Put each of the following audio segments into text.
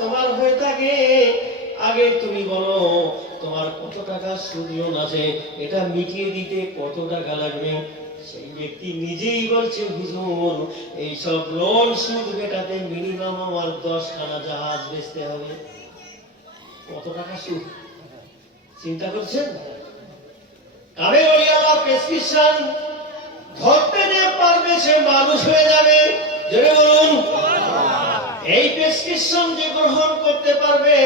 তোমার হয়ে থাকে। আগে তুমি বলো, তোমার কত টাকা সুদ লোন আছে এটা মিটিয়ে দিতে কত টাকা লাগবে? সেই ব্যক্তি নিজেই বলছে, হুজুর এই সব লোন সুদ মেটাতে মিনিমাম আমার দশ খানা জাহাজ বেচতে হবে। কত টাকা সুদ? চিন্তা করছেন? কাবে ওলিয়ালা প্রেসক্রিপশন ধরতে যে পারবে সে মানুষ হয়ে যাবে। জোরে বলুন। এই প্রেসক্রিপশন যে গ্রহণ করতে পারবে,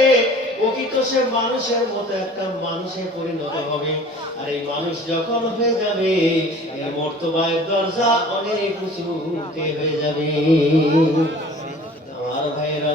প্রকৃত সে মানুষের মতো একটা মানুষে পরিণত হবে। আর এই মানুষ যখন হয়ে যাবে, এই মর্তবায়ের দরজা অনেক উঁচুতে হয়ে যাবে। আমার ভাইয়েরা,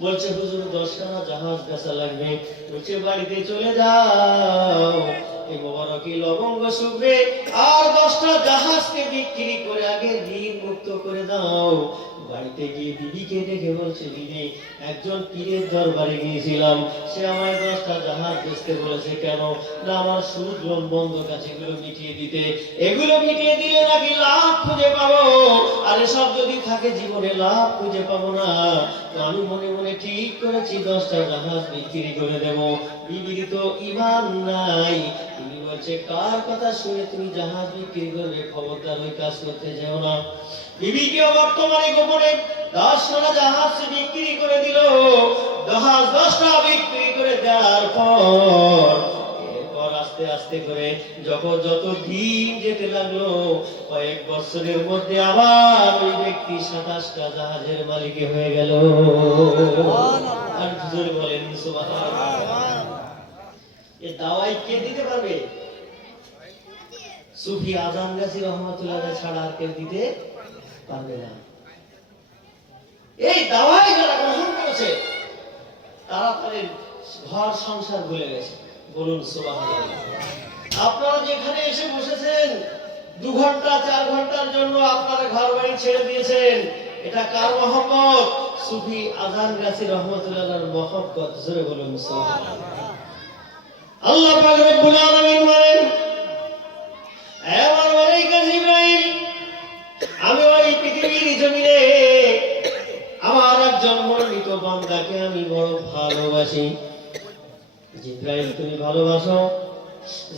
বলছে, হুজুর, দশখানা জাহাজ বেচা লাগবে। বলছে, বাড়িতে চলে যাও। এই মোবারকি লবঙ্গ শুকবে। আর দশটা জাহাজকে বিক্রি করে আগে ঋণ মুক্ত করে দাও। বাড়িতে গিয়ে দিদিকে দেখে বলছে দিদি একজন পীরের দরবারে গিয়েছিলাম। সে আমায় দশটা জাহাজ বেচতে বলেছে, কেন না আমার সুদ লোন বন্ধ কাছে এগুলো মিটিয়ে দিতে? এগুলো মিটিয়ে দিলে নাকি লাভ খুঁজে পাবো? আর এসব যদি থাকে জীবনে লাভ খুঁজে পাবো না। তো আমি মনে মনে ঠিক করেছি, দশটা জাহাজ বিক্রি করে দেব। বিবির তো ইমান নাই। বলছে কার কথা শুনে তুমি জাহাজ বিক্রি করবে খবরদার ওই কাজ করতে যেও না। বিবিকে বর্তমানে গোপনে দশটা জাহাজ বিক্রি করে দিল। জাহাজ দশটা বিক্রি করে দেওয়ার পর এরপর আস্তে আস্তে করে যখন যত দিন যেতে লাগল কয়েক বছরের মধ্যে আবার ওই ব্যক্তি সাতাশটা জাহাজের মালিক হয়ে গেল। আর বলেন সুবহানাল্লাহ। এ দাওয়াই কে দিতে পারবে? সুফি আজম গাছি রহমতুল্লাহ ছাড়া আর কেউ দিতে পারবে না। এই দাওয়াই যারা গ্রহণ করেছে, তারা তাদের ঘর সংসার ভুলে গেছে। বলুন, সুবহানাল্লাহ। আপনারা যেখানে এসে বসেছেন, দু ঘণ্টা, চার ঘণ্টার জন্য আপনারা ঘর বাড়ি ছেড়ে দিয়েছেন। এটা কার মহব্বত? সুফি আজান গাছি রহমতুল্লাহর মহব্বত। জোরে বলুন, সুবহানাল্লাহ। আল্লাহ পাক রব্বুল আলামিন বলেন "এ আমার মালাইকা জিবরাইল, আমি ওই পৃথিবীর জমিনে আমার একজন মনোনীত বান্দাকে আমি বড় ভালোবাসি। জিব্রাইল, তুমি ভালোবাসো?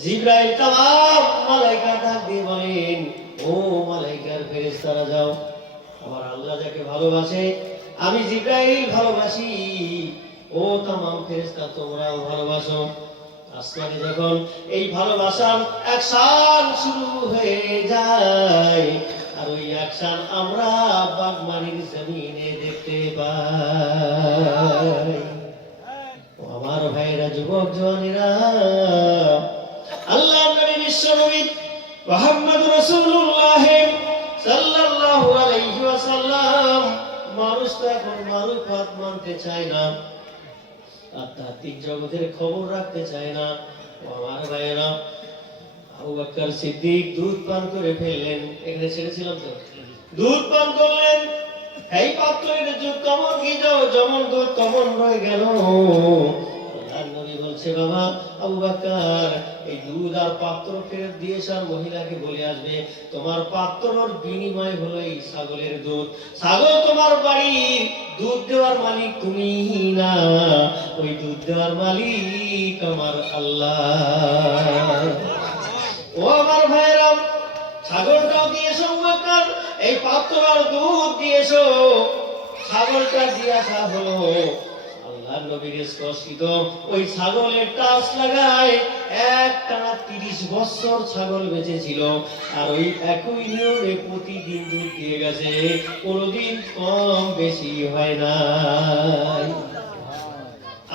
জিব্রাইল তাম মালাইকা ডাক দিয়ে বলেন, ও মালাইকার ফেরেশতারা, যাও। আমার আল্লাহ যাকে ভালোবাসে, আমি জিব্রাইল ভালোবাসি। ও তামাম ফেরেশতা, তোমরাও ভালোবাসো। আসমানে যখন এই ভালোবাসার অ্যাকশন শুরু হয়ে যায় আর ওই অ্যাকশন আমরা বাগমারির জমিনে দেখতে পাই। আমার ভাইরা, যুবক, জওয়ানেরা, আল্লাহ নবী বিশ্ব নবী মুহাম্মদ রাসূলুল্লাহ সাল্লাল্লাহু আলাইহি ওয়াসাল্লাম মানুষ তো এখন মারুফাত মানতে চায় না। আধ্যাত্মিক জগতের খবর রাখতে চায় না। আমার ভাইয়েরা, আবু বকর সিদ্দিক দুধ পান করে ফেললেন। এখানে ছেড়েছিলাম তো? দুধ পান করলেন। এই পাত্রের যুগ কমন কি যাও যেমন দুধ কমন রয়ে গেল। আল্লাহর নবী বলছে, বাবা, আবু বকর এই দুধ আর পাত্র ফেরত দিয়ে আর মহিলাকে বলে আসবে, তোমার পাত্রর বিনিময় হলো এই ছাগলের দুধ। ছাগল তোমার বাড়ির দুধ দেওয়ার মালিক তুমি না, ওই দুধ দেওয়ার মালিক আমার আল্লাহ। ও আমার ভাইরা ছাগলটাও দিয়েছ উবাকার এই পাত্র আর দুধ দিয়েছ ছাগলটা দিয়াটা হলো স্পর্শিত ওই ছাগলের টাচ লাগায় এক তিরিশ বছর ছাগল বেঁচেছিল। আর ওই একই নিয়মে প্রতিদিন দুধ দিয়ে গেছে। কোনোদিন কম বেশি হয় না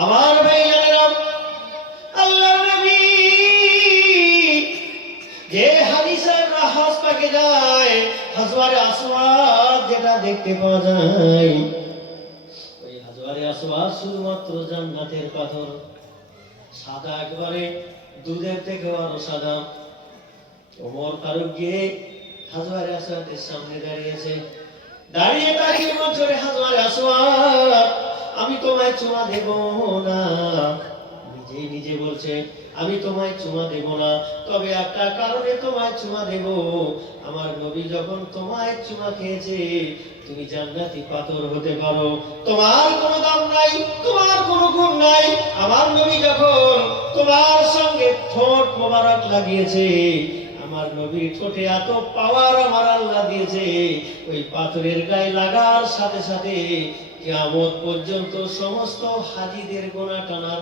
আমার ভাইয়েরা আল্লাহ নবী, যে হাদিসের রাহাস পাকে যায় হাজওয়ারে আসওয়াদ যেটা দেখতে পাওয়া যায় শুধুমাত্র জান্নাতের পাথর। সাদা একবারে দুধের থেকে আরও সাদা। ওমর ফারুক গিয়ে সামনে দাঁড়িয়েছে। দাঁড়িয়ে দাঁড়িয়ে বছরে হাজওয়ারে আসওয়াদ, আমি তোমায় চুমা দেব না। নিজে নিজে বলছে আমি তোমায় চুমা দেব না। তবে একটা কারণে তোমায় চুমা দেব। আমার নবী যখন তোমায় চুমা খেয়েছে, তুমি জান্নাতি পাথর হতে পারো। তোমার কোনো দাম নাই, তোমার কোনো গুণ নাই। আমার নবী যখন তোমার সঙ্গে ঠোঁট মোবারক লাগিয়েছে, আমার নবীর ঠোঁটে এত পাওয়ার আমার আল্লাহ দিয়েছে, ওই পাথরের গায়ে লাগার সাথে সাথে কিয়ামত পর্যন্ত সমস্ত হাজিদের গোনা টানার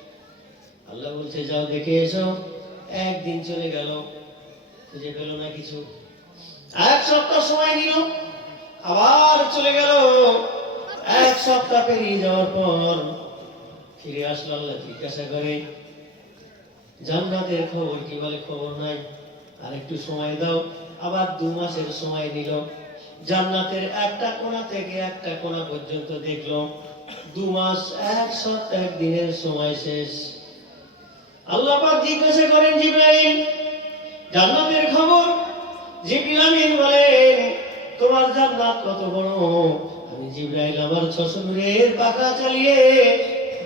আল্লাহ বলছে, যাও দেখে এসো, একদিন চলে গেল, খুঁজে পেল না কিছু। এক সপ্তাহ সময় নিল, আবার চলে গেল, এক সপ্তাহ পেরিয়ে যাওয়ার পর ফিরে আসলো আল্লাহ জিজ্ঞাসা করে, জান্নাতের খবর কি বলে? খবর নাই। আর একটু সময় দাও। আবার দু মাসের সময় নিল, জান্নাতের একটা কোণা থেকে একটা কোণা পর্যন্ত দেখল, দু মাস, এক সপ্তাহ দিনের সময় শেষ। আল্লাহ পাক জিজ্ঞাসা করেন জিব্রাইল, জান্নাতের খবর? জিব্রাইল আমিন বলেন, তোমার জান্নাত কত বড়? আমি জিব্রাইল আমার শ্বশুরের পাকা চালিয়ে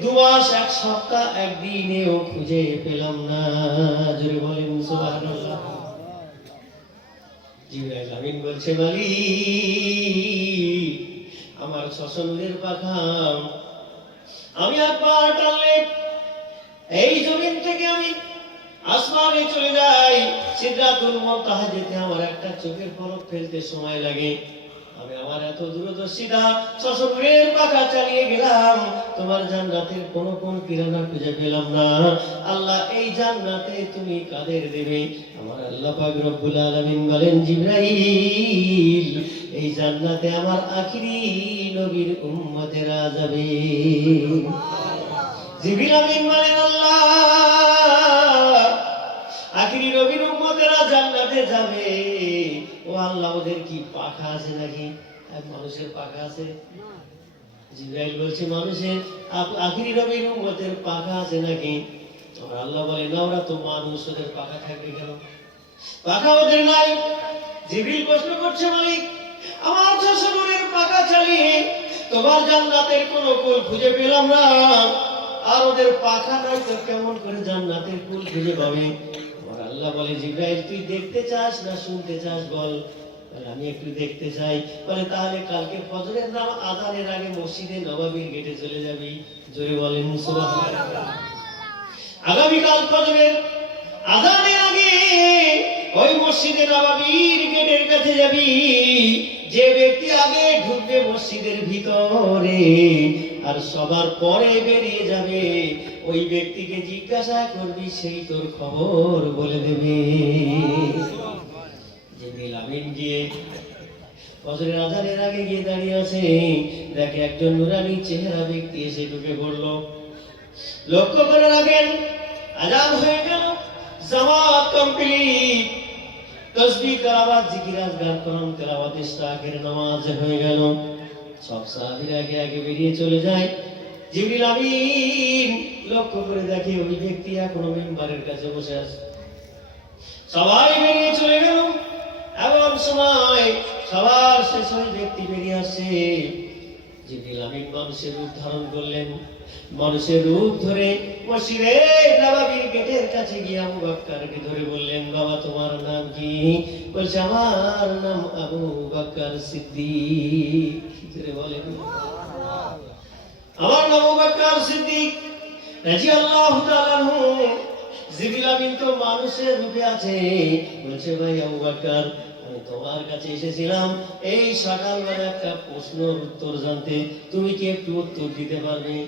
দু মাস, এক সপ্তাহ, একদিনেও খুঁজে পেলাম না। জোরে বলেন, সুবহানাল্লাহ। জিব্রাইল আমিন বলছে, মালিক, আমার শ্বশুরের পাখা, আমি একবার টানলে এই জমিন থেকে আমি আসমানে চলে যাই। সিদ্ধাতুল মুনতাহা যেতে আমার একটা চোখের পলক ফেলতে সময় লাগে। আমি আমার এত দূরদর্শিতা শ্বশুরের পাখা চালিয়ে গেলাম। তোমার জান্নাতের কোন কোন কিরানা খুঁজে পেলাম না। আল্লাহ, এই জান্নাতে তুমি কাদের দেবে? আমার আল্লাহ পাক রব্বুল আলামিন বলেন, জিবরাইল, এই জান্নাতে আমার আখিরি নবীর উম্মতেরা যাবে। জিবরিল আমিন আল্লাহ। আখিরি নবীর উম্মতেরা যাবে। ও আল্লাহ, ওদের কি পাখা আছে নাকি? মানুষের পাখা আছে। মানুষের আখিরি নবীর পাখা আছে নাকি? আমার আল্লাহ বলে, না, ওরা তো মানুষ, ওদের পাখা থাকবে কেন? পাখা ওদের নাই। জিবরিল প্রশ্ন করছে, মালিক, আমার শ্বশুরের পাখা চালিয়ে তোমার জান্নাতের কোনো কুল খুঁজে পেলাম না। আর ওদের পাখা নাই তো কেমন করে জান্নাতের কুল খুঁজে পাবে? আমার আল্লাহ বলে, জিব্রাইল, তুই দেখতে চাস না শুনতে চাস? বল। আমি একটু দেখতে চাই। বলে, তাহলে কালকে ফজরের নাম আজানের আগে মসজিদে নবাবির গেটে চলে যাবি। জোরে বলেন আগামীকাল ফজরের আজানের আগে ওই মসজিদে নবাবির গেটের কাছে যাবি। যে ব্যক্তি আগে ঢুকবে মসজিদের ভিতরে আর সবার পরে বেরিয়ে যাবে। ওই ব্যক্তিকে জিজ্ঞাসা করবি, সেই তোর খবর বলে দেবে। জিবরিল আমিন গিয়ে ফজরের আজানের আগে গিয়ে দাঁড়িয়ে আছে। দেখে একজন নুরানি চেহারা ব্যক্তি এসে ঢুকে পড়ল। লক্ষ্য করে রাখেন, আজান হয়ে গেল। জামাত কমপ্লিট। তসবিহ তেলাওয়াত, জিকির, আজগার, কোরআন, তেলাওয়াত ইস্তাগফার নামাজ হয়ে গেল। সব সাহাবির আগে আগে বেরিয়ে চলে যায়। জিবরিল আমিন লক্ষ্য করে দেখে ওই ব্যক্তি এখনও মেম্বারের কাছে বসে আছে। সবাই বেরিয়ে চলে গেল। এমন সময় সবার শেষ ওই ব্যক্তি বেরিয়ে আসে। জিবরিল আমিন মানুষের রূপ ধারণ করলেন। মানুষের রূপ ধরে ধরে বললেন, বাবা, তোমার নাম কি? বলছে, আমার নাম আবু বলেন আমার নাম মানুষের রূপে আছে। বলছে, ভাই আবু বাক্কার, আমি তোমার কাছে এসেছিলাম। এই সকালবেলা একটা প্রশ্নের উত্তর জানতে। তুমি কি একটু উত্তর দিতে পারবে?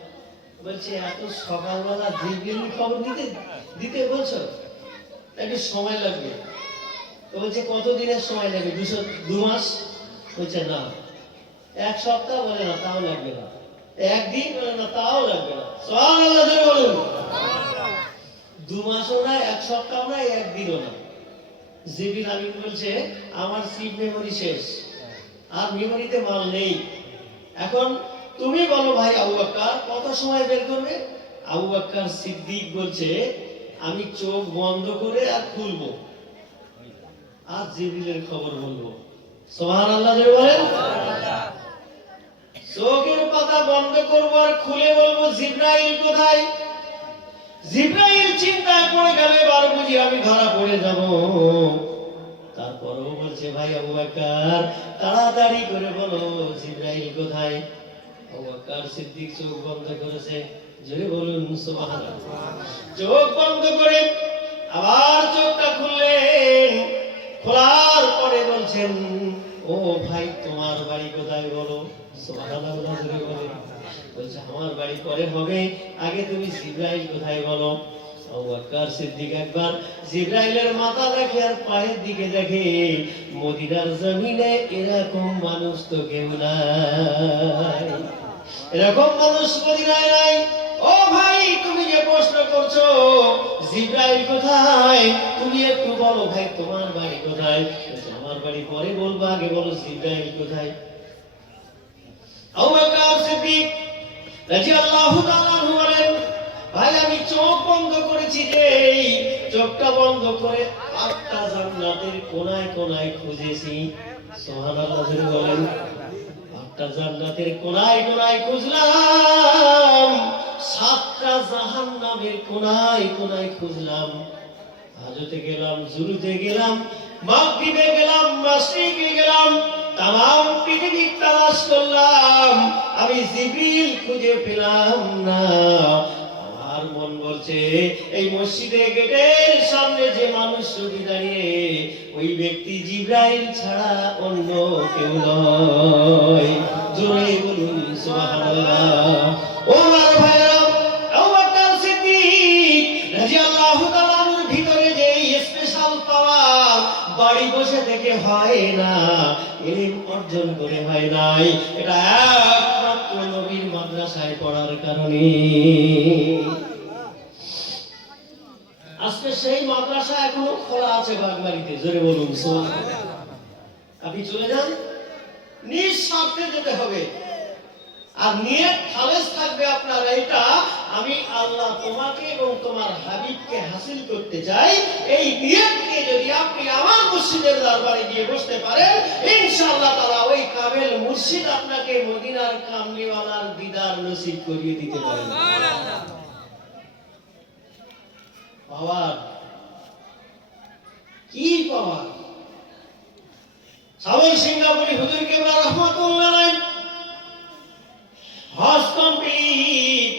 বলছে, এত সকালবেলা জিবরিল খবর দিতে দিতে বলছো? একটু সময় লাগবে। বলছে কত দিনের সময় লাগবে? দুশো, দু মাস? বলছে, না। এক সপ্তাহ বলে না, তাও লাগবে না। একদিন বলে না, তাও লাগবে না। বলুন। দু মাসও না, এক সপ্তাহ না একদিনও না। জিবির আমিন বলছে, আমার সিট মেমোরি শেষ। আর মেমোরিতে মাল নেই। এখন তুমি বলো ভাই আবু বাক্কার, কত সময় বের করবে? আবু বাক্কার সিদ্দিক বলছে, আমি চোখ বন্ধ করে আর খুলবো। আর জিবরিলের খবর বলব। সোহান আল্লাহ বলেন। চোখের পাতা বন্ধ করব আর খুলে বলব, জিব্রাইল কোথায়? জিব্রাইল চিন্তায় পড়ে গেলে, এবার বুঝি আমি ধরা পড়ে যাব। তারপরেও বলছে, ভাই আবু বকর তাড়াতাড়ি করে বলো, জিব্রাইল কোথায়? সিদ্দিক চোখ বন্ধ করেছে। জোরে বলুন, সুবহানাল্লাহ। চোখ বন্ধ করে আবার চোখটা খুললেন। খোলার পরে বলছেন, ও ভাই, তোমার বাড়ি কোথায় বলো? বলছে, আমার বাড়ি পরে হবে। আগে তুমি জিব্রাইল কোথায় বলো? আবু সিদ্দিক একবার জিব্রাইলের মাথা দেখে আর পায়ের দিকে দেখে, মদিনার জমিনে এরকম মানুষ তো কেউ নাই। এরকম মানুষ মদিনায় নাই। ও ভাই, তুমি যে প্রশ্ন করছ, জিব্রাইল কোথায়? তুমি একটু বলো ভাই, তোমার বাড়ি কোথায়? বাড়ি পরে বলব, আগে বলো জিব্রাইল কোথায়? আবু বকর সিদ্দিক ভাই, আমি চোখ বন্ধ করেছি এই চোখটা বন্ধ করে আটটা জান্নাতের কোনায় কোনায় খুঁজেছি। সুবহানাল্লাহ বলেন। আটটা জান্নাতের কোনায় কোনায় খুঁজলাম। সাতটা জাহান্নামের কোনায় কোনায় খুঁজলাম। হাজতে গেলাম জুরুতে গেলাম, মাগরিবে গেলাম মাসরিকে গেলাম তাম পৃথিবী তালাশ করলাম। আমি জিবিল খুঁজে পেলাম না। বলছে, এই মসজিদে গেটের সামনে যে মানুষ ছবি দাঁড়িয়ে, ওই ব্যক্তি জিব্রাইল ছাড়া অন্য কেউ নয়। বলুন ভিতরে স্পেশাল বাড়ি বসে হয় না অর্জন করে হয় নাই। এটা একমাত্র নবীর মাদ্রাসায় পড়ার কারণে। সেই মাদ্রাসা এখনও খোলা আছে বাগবাড়িতে। জোরে বলুন আপনি চলে যান। নিঃস্বার্থে যেতে হবে। আর নিয়ত খালেস থাকবে আপনার এটা আমি আল্লাহ তোমাকে এবং তোমার হাবিবকে হাসিল করতে চাই। এই নিয়তকে যদি আপনি আমার মুর্শিদের দরবারে গিয়ে বসতে পারেন, ইনশাআল্লাহ তারা ওই কামেল মুর্শিদ আপনাকে মদিনার কামলিওয়ালার দিদার নসিব করিয়ে দিতে পারেন পাওয়ার। কি পাওয়ার? সাবল সিঙ্গাপুরি হুজুর কেবলা রহমাতুল্লাহ হজ কমপ্লিট।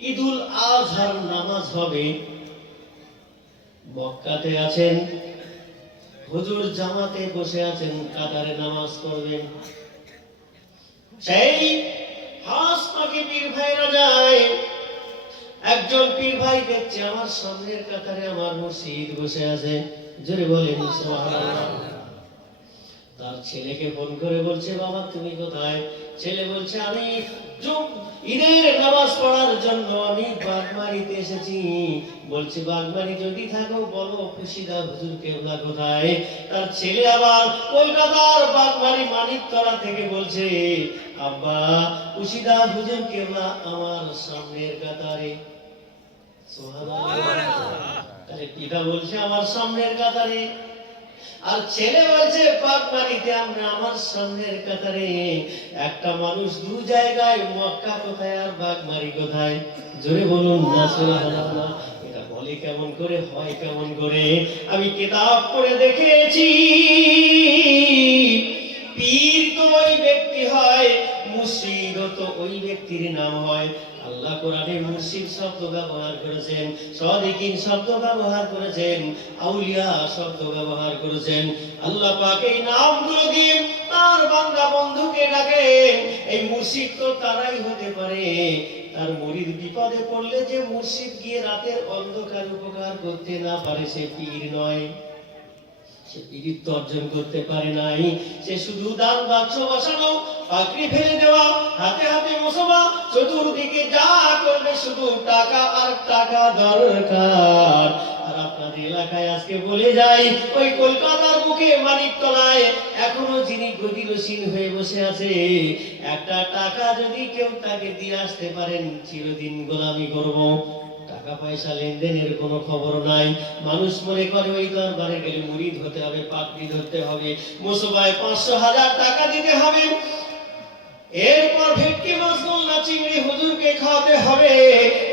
ঈদুল আজহার নামাজ হবে। মক্কাতে আছেন। হুজুর জামাতে বসে আছেন, কাতারে নামাজ পড়বেন। সেই হজ পাকে পীর ভাইরা যায়। একজন পীর ভাই দেখছে, আমার সামনের কাতারে আমার মুর্শিদ বসে আছে। জোরে বলেন তার ছেলেকে ফোন করে বলছে, বাবা, তুমি কোথায়? ছেলে বলছে, আমি ঈদের নামাজ পড়ার জন্য আমি বাগমারিতে এসেছি। বলছে বাগমারি যদি থাকো বলো খুশিদা হুজুর কেবলা কোথায়? তার ছেলে আবার কলকাতার বাগমারি মানিকতলা থেকে বলছে আব্বা খুশিদা হুজুর কেবলা আমার সামনের কাতারে। পিতা বলছে আমার সামনের কাতারে। আর ছেলে বলছে বাগবাড়িতে আমরা আমার সামনের কাতারে। একটা মানুষ দু জায়গায়, মক্কা কোথায় আর বাগমারি কোথায়? জোরে বলুন, না এটা বলে কেমন করে, হয় কেমন করে? আমি কিতাব পড়ে দেখেছি, পীর তো ওই ব্যক্তি হয় মুর্শিদও তো ওই ব্যক্তির নাম হয়। আল্লাহ কোরআনে মুর্শিদ শব্দ ব্যবহার করেছেন, সদিকিন শব্দ ব্যবহার করেছেন, আউলিয়া শব্দ ব্যবহার করেছেন। আল্লাহ পাক এই নামগুলো দিয়ে তার বান্দা বন্ধুকে ডাকেন এই মুর্শিদ তো তারাই হতে পারে। তার মুরিদ বিপদে পড়লে যে মুর্শিদ গিয়ে রাতের অন্ধকার উপকার করতে না পারে, সে পীর নয়। সে পীড়িত অর্জন করতে পারে নাই। সে শুধু দান বাক্স বসানো পাকড়ি ফেলে দেওয়া, হাতে হাতে মশবা চতুর্দিকে যা করবে শুধু টাকা আর টাকা দরকার। আর আপনাদের এলাকায় আজকে বলে যাই, ওই কলকাতার মুখে মানিক তলায় এখনও যিনি গদিরসীন হয়ে বসে আছে, একটা টাকা যদি কেউ তাকে দিয়ে আসতে পারেন, চিরদিন গোলামি করব। টাকা পয়সা লেনদেনের কোনো খবর নাই। মানুষ মনে করে, ওই দরবারে গেলে মুরিদ হতে হবে পাকড়ি ধরতে হবে, মুসবায় পাঁচশো হাজার টাকা দিতে হবে। এরপর ভেটকি মাছ গোল্লা চিংড়ি হুজুরকে খাওয়াতে হবে।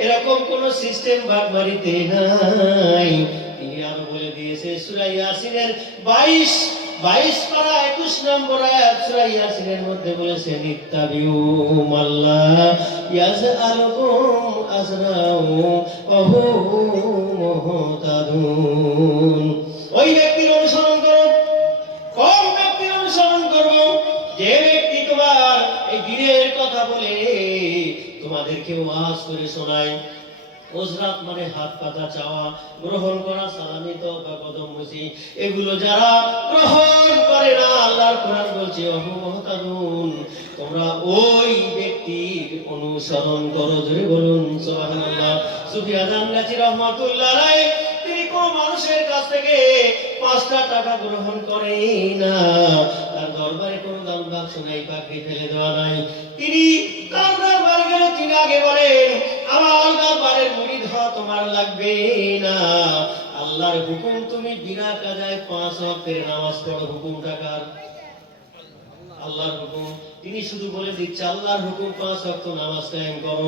এরকম কোন সিস্টেম বাগবাড়িতে নাই। তিনি আরও বলে দিয়েছে সুরাই ইয়াসিনের বাইশ বাইশ পারা একুশ নম্বর আয়াত সুরাই মধ্যে বলেছে নিত্তাবিউ মাল্লা ইয়াসআলুকুম আজরাউ মানে এগুলো যারা গ্রহণ করে না আল্লাহর কোরআন বলছে অহু মহতাদুন। তোমরা ওই ব্যক্তির অনুসরণ করো, জোরে বলুন, সুবহানাল্লাহ। সুফিয়ান গাজী রহমাতুল্লাহ আলাইহি। তিনি কোন মানুষের কাছ থেকে পাঁচটা টাকা গ্রহণ করে না। তার দরবারে কোনো দাম বাক্স নাই পাখি ফেলে দেওয়া নাই। তিনি তার দরবারে গেলে তিনি আগে বলেন, আমার দরবারের মুড়িদ হওয়া তোমার লাগবে না। আল্লাহর হুকুম তুমি বিনা কাজায় পাঁচ ওয়াক্তের নামাজ পড়ো। হুকুম টাকার আল্লাহর হুকুম। তিনি শুধু বলে দিচ্ছে আল্লাহর হুকুম পাঁচ ওয়াক্ত নামাজ কায়েম করো।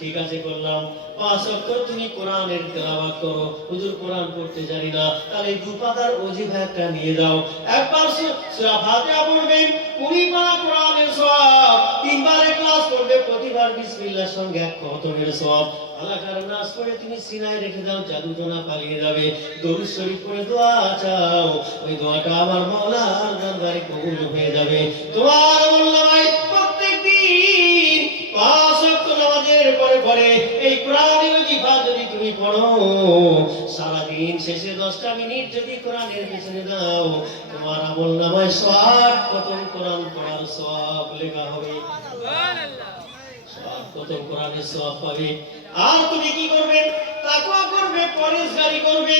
ঠিক আছে, করলাম। পাঁচ তুমি কোরআনের তেলাওয়াত করো। হুজুর কোরআন পড়তে জানি না। তাহলে দু পাতার ওজিফা একটা নিয়ে যাও। একবার সূরা- ফাতিহা পড়বে কুড়ি পারা কোরআনের সওয়াব প্রতিবার সঙ্গে এক সওয়াব। পড়ে তুমি সিনায় রেখে দাও জাদুটোনা পালিয়ে যাবে। দরুদ শরীফ দোয়া চাও। ওই দোয়াটা আমার মাওলার দরবারে কবুল হয়ে যাবে। তোমার মোল্লামাই প্রত্যেকদিন পড়ো। সারাদিন শেষে দশটা মিনিট যদি কোরআনের পেছনে দাও, তোমার আমল নামায় ষাট প্রথম কোরআন পড়ার সব লেখা হবে। সব প্রথম কোরআনের সব পাবে। আর তুমি কি করবে? তাকওয়া করবে পরেশগারি করবে।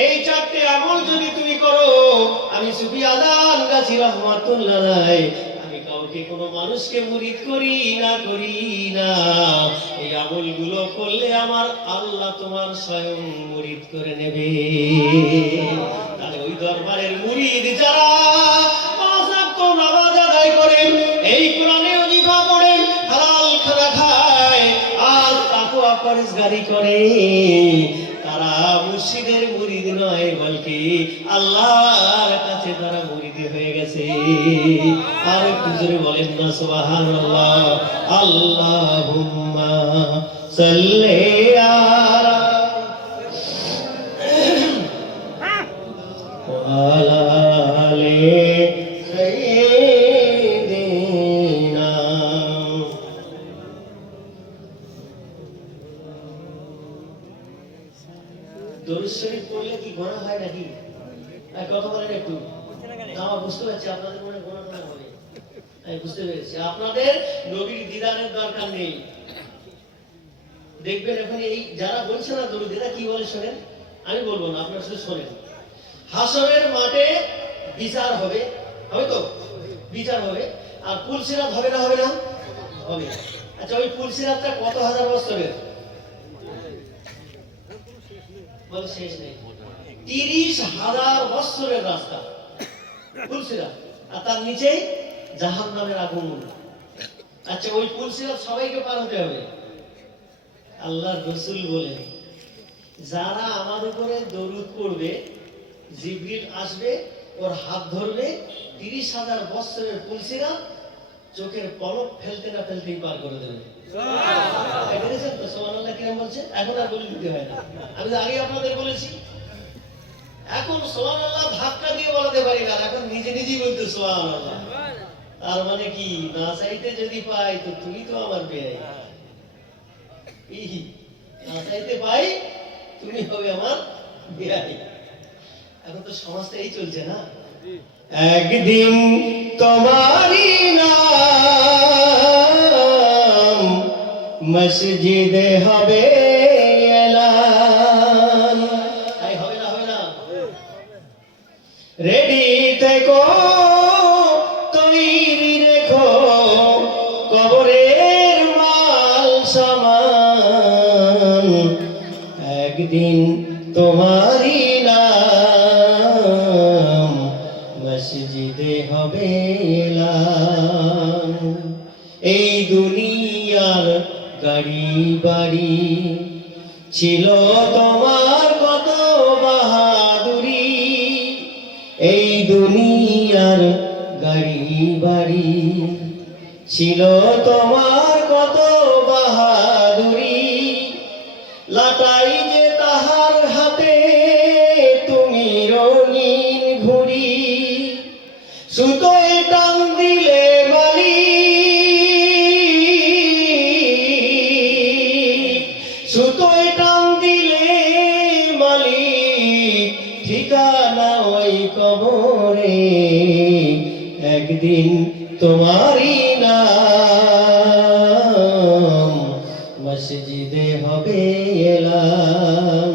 এই চারটে আমল যদি তুমি করো, আমি সুফি আদান গাছি রহমাতুল্লাহ কাউকে কোনো মানুষকে মুরিদ করি না করি না। এই আমলগুলো করলে আমার আল্লাহ তোমার স্বয়ং মুরিদ করে নেবে। তাহলে ওই দরবারের মুরিদ যারা তারা মুর্শিদের মুরিদ নয় বলকি আল্লাহর কাছে তারা মুরিদ হয়ে গেছে। আর একটু জোরে বলেন না সুবহানাল্লাহ। আল্লাহুম্মা সাল্লি আলা বুঝতে পেরেছি আপনাদের নবীর দিদারের দরকার নেই। দেখবেন এখন এই যারা বলছে না দরুদ এরা কি বলে শোনেন? আমি বলব না, আপনারা শুধু শোনেন। হাসরের মাঠে বিচার হবে হবে তো? বিচার হবে। আর পুলসিরাত হবে না হবে না? হবে। আচ্ছা ওই পুলসিরাতটা কত হাজার বছরের? শেষ নেই। তিরিশ হাজার বছরের রাস্তা। পুলসিরাত আর তার নিচেই জাহান নামের আগুন আচ্ছা ওই পুলসিরাত সবাইকে পার হতে হবে। আল্লাহ রসুল বলে যারা আমার উপরে দরুদ পড়বে জিবরিল আসবে ওর হাত ধরলে তিরিশ হাজার বছরের পুলসিরা চোখের পলক ফেলতে না ফেলতেই পার করে দেবে। বলছে? এখন আর বলে দিতে হয় না। আমি তো আগে আপনাদের বলেছি। এখন সুবহানাল্লাহ ধাক্কা দিয়ে বলাতে পারি না এখন নিজে নিজেই বলতে সুবহানাল্লাহ। তার মানে কি? না চাইতে যদি পাই তো তুমি তো আমার ইহি, না চাইতে পাই তুমি হবে আমার বেয়াই এখন তো সমাজটা এই চলছে না। একদিন তোমারই নাম মসজিদে হবে বাড়ি ছিল তোমার কত বাহাদুরি। এই দুনিয়ার গাড়ি বাড়ি ছিল তোমার কত বাহাদুরি। লাটাই যে তাহার হাতে তুমি রঙিন ঘুড়ি, সুতোয় টান একদিন তোমারই নাম। মসজিদে হবে এলাম।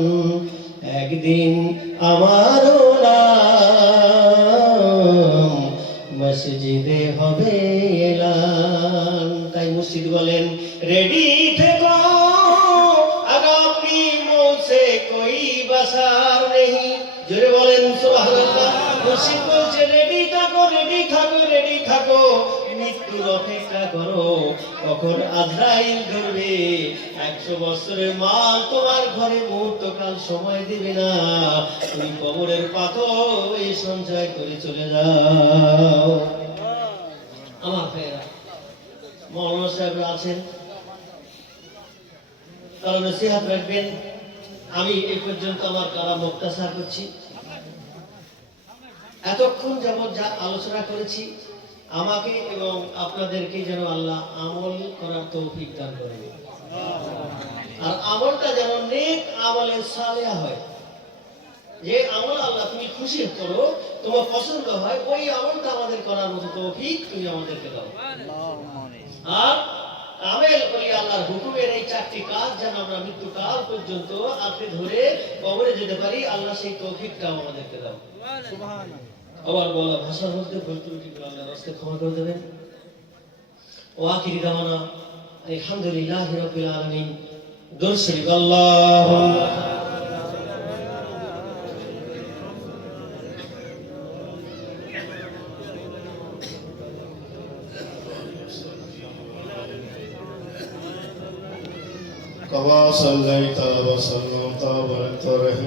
একদিন আমারও নাম। মসজিদে হবে এলাম। তাই মসজিদ বলেন, রেডি থেকো। আগামী মৌসে কই বাসার নেই? জোরে বলেন, সুবহানাল্লাহ। মসজিদ বলছে, রেডি থাকো রেডি থাকো রেডি থাকো। মৃত্যুর অপেক্ষা করো, কখন আজরাইল ধরবে? একশো বছরের মাল তোমার ঘরে মুহূর্তকাল সময় দিবে না। তুমি কবরের পাথর এই সঞ্চয় করে চলে যাও। আমার ভাইয়েরা, মৌলানা সাহেবরা আছেন। তারা নসিহাত রাখবেন। আমি এ পর্যন্ত আমার কারা মুক্তাসার করছি। এতক্ষণ যাবৎ যা আলোচনা করেছি আমাকে এবং আপনাদেরকে যেন আল্লাহ আমল করার তৌফিক দান করে আর আমলটা যেন নেক আমলের সালেহা হয়। যে আমল আল্লাহ তুমি খুশি করো তোমার পছন্দ হয় ওই আমলটা আমাদের করার মতো তৌফিক তুমি আমাদেরকে দাও। আর আমেল করি আল্লাহর হুকুমের এই চারটি কাজ যেন আমরা মৃত্যুকাল পর্যন্ত আপনি ধরে কবরে যেতে পারি আল্লাহ সেই তৌফিকটাও আমাদেরকে দাও। আবার বলা ভাষার মধ্যে ভুল ত্রুটি রাস্তায় ক্ষমা করে দেবেন? ও আখিরি দাওয়ানা আলহামদুলিল্লাহ রাব্বিল আলামিন। দরুদ শরীফ وسليت وسلمت وبركت ورحمت